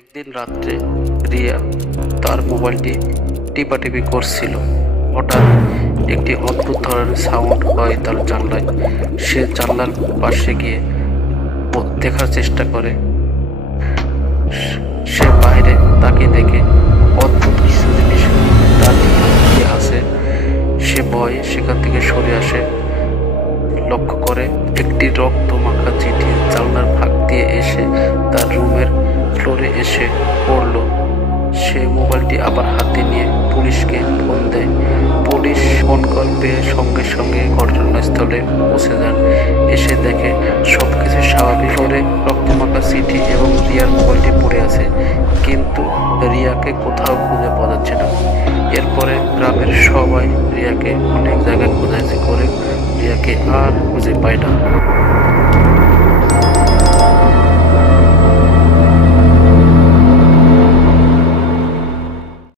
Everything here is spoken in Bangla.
একদিন রাত্রে রিয়া তার মোবাইলটি টিপাটিপি করছিল। হঠাৎ একটি অদ্ভুত ধরনের সাউন্ড হয় তার জানলায়। সে জানলার পাশে গিয়ে দেখার চেষ্টা করে। সে বাইরে তাকিয়ে দেখে অদ্ভুত কিছু জিনিস তার দিকে আসে। সে ভয়ে সেখান থেকে সরে আসে। লক্ষ্য করে একটি রক্ত মাখা চিঠি জানলার ফাঁক দিয়ে এসে তার রুমের ফ্লোরে এসে পড়ল। সে মোবাইলটি আবার হাতে নিয়ে পুলিশকে ফোন দেয়। পুলিশ ফোন কল পেয়ে সঙ্গে সঙ্গে ঘটনাস্থলে পৌঁছে যান। এসে দেখে সবকিছু স্বাভাবিক। ফ্লোরে রক্তমাখা চিঠি এবং রিয়ার মোবাইলটি পড়ে আছে, কিন্তু রিয়াকে কোথাও খুঁজে পাওয়া যাচ্ছে না। এরপরে গ্রামের সবাই রিয়াকে অনেক জায়গায় খোঁজাখুঁজি করে রিয়াকে আর খুঁজে পায় না।